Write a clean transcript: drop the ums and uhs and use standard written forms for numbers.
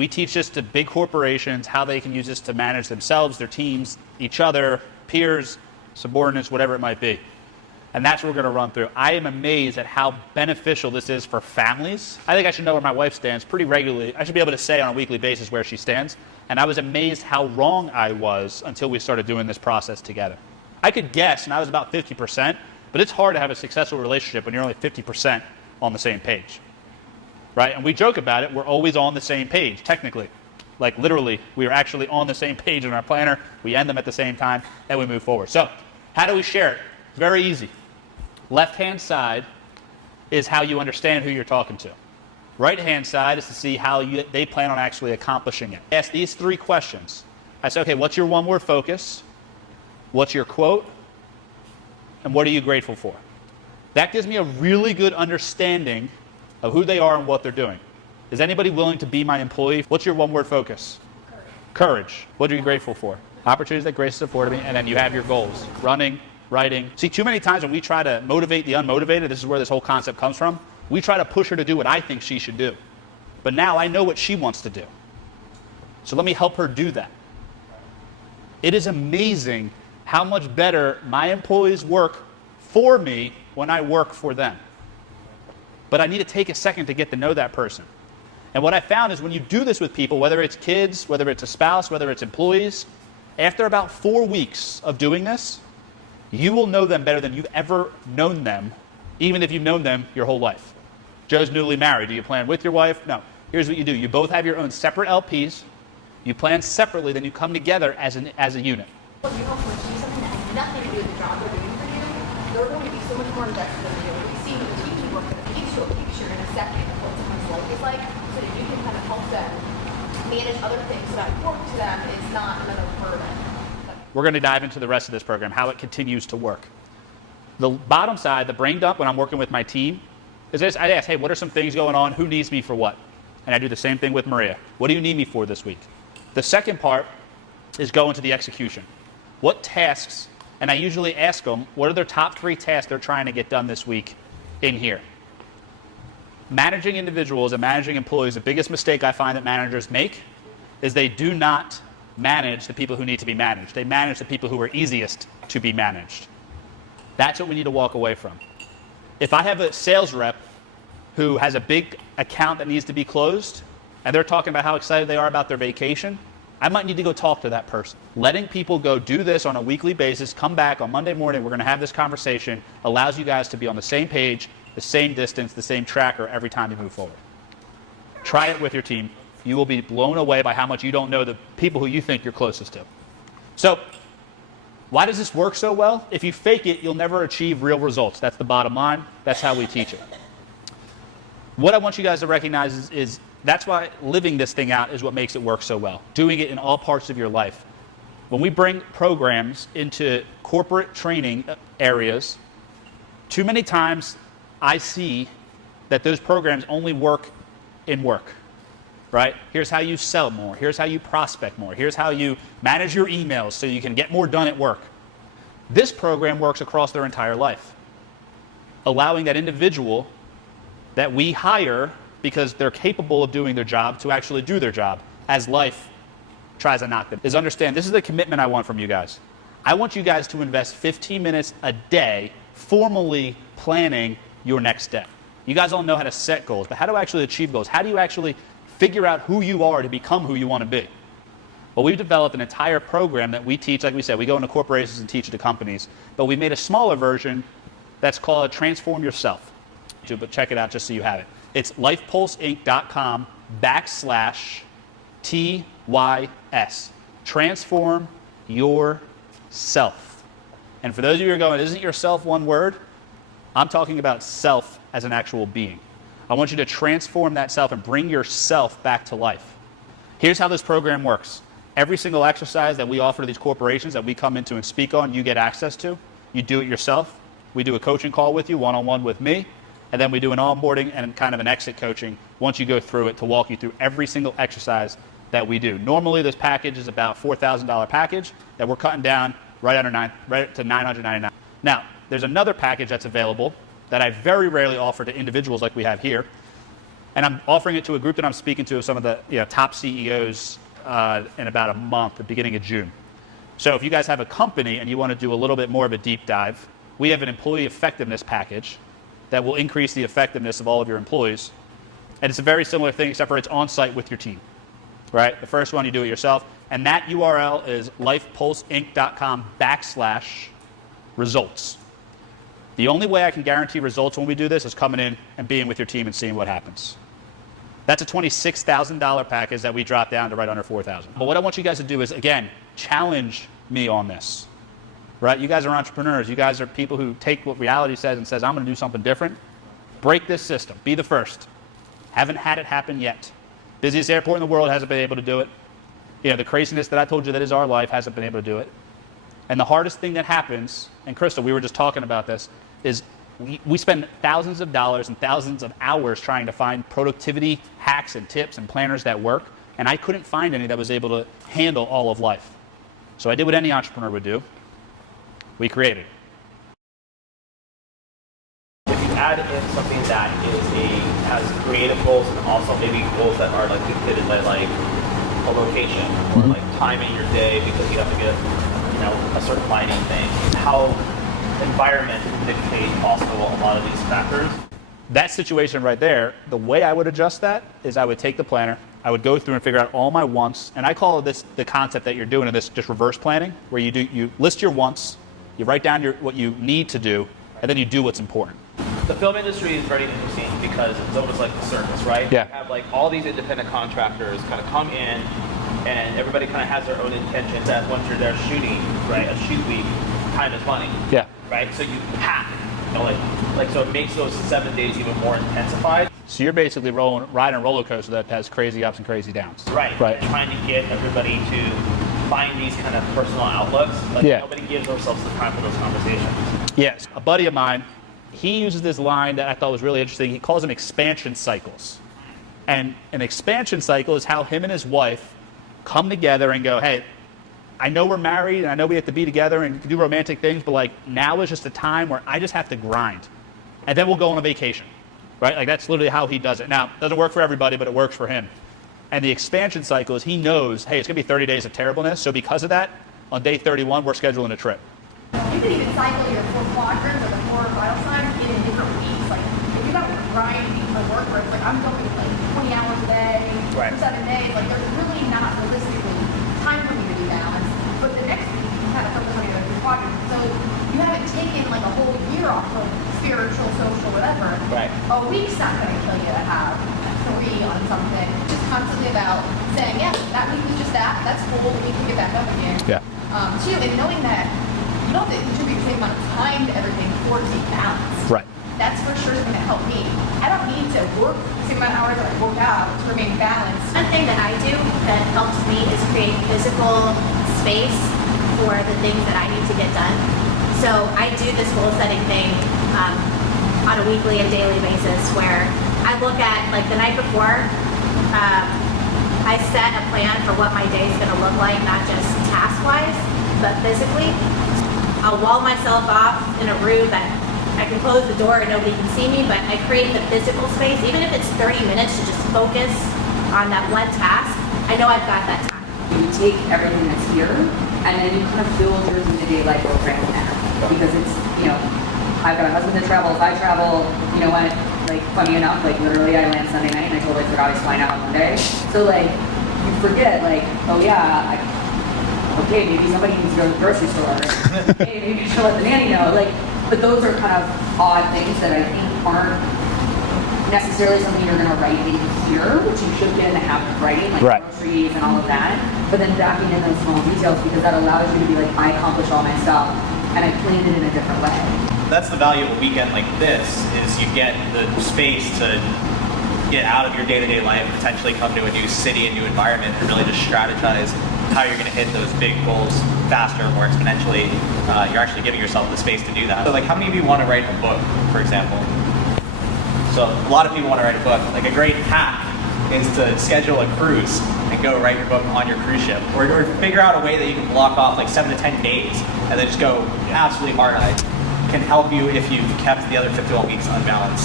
we teach this to big corporations, how they can use this to manage themselves, their teams, each other, peers, subordinates, whatever it might be. And that's what we're going to run through. I am amazed at how beneficial this is for families. I think I should know where my wife stands pretty regularly. I should be able to say on a weekly basis where she stands. And I was amazed how wrong I was until we started doing this process together. I could guess, and I was about 50%, but it's hard to have a successful relationship when you're only 50% on the same page, right? And we joke about it. We're always on the same page, technically. Like literally, we are actually on the same page in our planner. We end them at the same time, and we move forward. So how do we share it? It's very easy. Left-hand side is how you understand who you're talking to. Right-hand side is to see how they plan on actually accomplishing it. Ask these 3 questions. I say, okay, what's your one-word focus? What's your quote? And what are you grateful for? That gives me a really good understanding of who they are and what they're doing. Is anybody willing to be my employee? What's your one-word focus? Courage. What are you grateful for? Opportunities that grace has afforded me, and then you have your goals. Running, writing. See, too many times when we try to motivate the unmotivated, this is where this whole concept comes from, we try to push her to do what I think she should do. But now I know what she wants to do. So let me help her do that. It is amazing how much better my employees work for me when I work for them. But I need to take a second to get to know that person. And what I found is when you do this with people, whether it's kids, whether it's a spouse, whether it's employees, after about 4 weeks of doing this, you will know them better than you've ever known them, even if you've known them your whole life. Joe's newly married. Do you plan with your wife? No. Here's what you do. You both have your own separate LPs. You plan separately, then you come together as a unit. Well, you know, when you do something that has nothing to do with the job they're doing for you, they're going to be so much more invested than you. We see with the teaching work, it gives you a picture in a second of what someone's life is like, so that you can kind of help them manage other things so that work to them is not another burden. We're going to dive into the rest of this program, how it continues to work. The bottom side, the brain dump, when I'm working with my team, is this. I ask, hey, what are some things going on? Who needs me for what? And I do the same thing with Maria. What do you need me for this week? The second part is go into the execution. What tasks, and I usually ask them, what are their top 3 tasks they're trying to get done this week in here? Managing individuals and managing employees, the biggest mistake I find that managers make is they do not manage the people who need to be managed. They manage the people who are easiest to be managed. That's what we need to walk away from. If I have a sales rep who has a big account that needs to be closed, and they're talking about how excited they are about their vacation, I might need to go talk to that person. Letting people go do this on a weekly basis, come back on Monday morning, we're going to have this conversation, allows you guys to be on the same page, the same distance, the same tracker every time you move forward. Try it with your team. You will be blown away by how much you don't know the people who you think you're closest to. So, why does this work so well? If you fake it, you'll never achieve real results. That's the bottom line. That's how we teach it. What I want you guys to recognize is that's why living this thing out is what makes it work so well. Doing it in all parts of your life. When we bring programs into corporate training areas, too many times I see that those programs only work in work. Right? Here's how you sell more. Here's how you prospect more. Here's how you manage your emails so you can get more done at work. This program works across their entire life, allowing that individual that we hire because they're capable of doing their job to actually do their job as life tries to knock them. Is understand, this is the commitment I want from you guys. I want you guys to invest 15 minutes a day formally planning your next step. You guys all know how to set goals, but how to actually achieve goals? How do you actually figure out who you are to become who you want to be? Well, we've developed an entire program that we teach. Like we said, we go into corporations and teach it to companies, but we made a smaller version that's called Transform Yourself. But check it out just so you have it. It's lifepulseinc.com/TYS. Transform yourself. And for those of you who are going, isn't yourself one word? I'm talking about self as an actual being. I want you to transform that self and bring yourself back to life. Here's how this program works. Every single exercise that we offer to these corporations that we come into and speak on, you get access to. You do it yourself. We do a coaching call with you, one-on-one with me, and then we do an onboarding and kind of an exit coaching once you go through it to walk you through every single exercise that we do. Normally, this package is about $4,000 package that we're cutting down right to $999. Now, there's another package that's available that I very rarely offer to individuals like we have here. And I'm offering it to a group that I'm speaking to of some of the top CEOs in about a month, the beginning of June. So if you guys have a company and you want to do a little bit more of a deep dive, we have an employee effectiveness package that will increase the effectiveness of all of your employees. And it's a very similar thing, except for it's on site with your team, right? The first one, you do it yourself. And that URL is lifepulseinc.com/results. The only way I can guarantee results when we do this is coming in and being with your team and seeing what happens. That's a $26,000 package that we drop down to right under $4,000. But what I want you guys to do is, again, challenge me on this, right? You guys are entrepreneurs. You guys are people who take what reality says and says, I'm going to do something different. Break this system. Be the first. Haven't had it happen yet. Busiest airport in the world hasn't been able to do it. The craziness that I told you that is our life hasn't been able to do it. And the hardest thing that happens, and Crystal, we were just talking about this, is we spend thousands of dollars and thousands of hours trying to find productivity hacks and tips and planners that work, and I couldn't find any that was able to handle all of life. So I did what any entrepreneur would do. We created. If you add in something that has creative goals and also maybe goals that are like dictated by like a location or like time in your day because you have to get a certain lighting thing, how environment dictate also a lot of these factors. That situation right there, the way I would adjust that is I would take the planner, I would go through and figure out all my wants, and I call this the concept that you're doing in this just reverse planning, where you list your wants, you write down what you need to do, and then you do what's important. The film industry is very interesting because it's almost like the circus, right? Yeah. You have like all these independent contractors kind of come in, and everybody kind of has their own intentions that once you're there shooting, right, a shoot week, time is money. Yeah. Right? So you hack, so it makes those 7 days even more intensified. So you're basically riding a roller coaster that has crazy ups and crazy downs. Right. Right. And trying to get everybody to find these kind of personal outlets. Nobody gives themselves the time for those conversations. Yes. A buddy of mine, he uses this line that I thought was really interesting. He calls them expansion cycles. And an expansion cycle is how him and his wife come together and go, hey, I know we're married and I know we have to be together and do romantic things, but like now is just a time where I just have to grind. And then we'll go on a vacation, right? Like that's literally how he does it. Now, it doesn't work for everybody, but it works for him. And the expansion cycle is he knows, hey, it's gonna be 30 days of terribleness. So because of that, on day 31, we're scheduling a trip. You can even cycle your 4 quadrants or the 4 vital signs in different weeks. Like if you got a grinding for work where it's like I'm going like 20 hours a day, Right. 7 days, like there's really not realistically time for me to be balanced. But the next week you kind of focus on your 3 quadrants. So you haven't taken like a whole year off of spiritual, social, whatever. Right. A week's not going to kill you to have 3 on something. Just constantly about saying, yeah, that week was just that. That's cool. We can get back up again. Yeah. Too, and knowing that you don't have to contribute the same amount of time to everything for it to be balanced. Right. That's for sure is going to help me. I don't need to work the same amount of hours that I work out to remain balanced. One thing that I do that helps me is create physical space for the things that I need to get done. So I do this goal setting thing on a weekly and daily basis where I look at like the night before, I set a plan for what my day is going to look like, not just task-wise, but physically. I'll wall myself off in a room that I can close the door and nobody can see me, but I create the physical space, even if it's 30 minutes to just focus on that one task. I know I've got that time. You take everything that's here and then you kind of build your day-to-day life right from there. Because it's, I've got a husband that travels, I travel, what, like funny enough, like literally I land Sunday night and I totally forgot I was flying out on Monday. So like, you forget like, oh yeah, okay, maybe somebody needs to go to the grocery store. Hey, maybe you should let the nanny know. Like, but those are kind of odd things that I think aren't necessarily something you're going to write in here, which you should get in the habit of writing, like Right. groceries and all of that. But then backing in those small details because that allows you to be like, I accomplished all my stuff and I planned it in a different way. That's the value of a weekend like this, is you get the space to get out of your day-to-day life, potentially come to a new city, a new environment, and really just strategize how you're going to hit those big goals faster, more exponentially. You're actually giving yourself the space to do that. So like, how many of you want to write a book, for example? So a lot of people want to write a book. Like a great hack is to schedule a cruise and go write your book on your cruise ship. Or figure out a way that you can block off like 7 to 10 days and then just go absolutely hard at it. Can help you if you've kept the other 51 weeks unbalanced.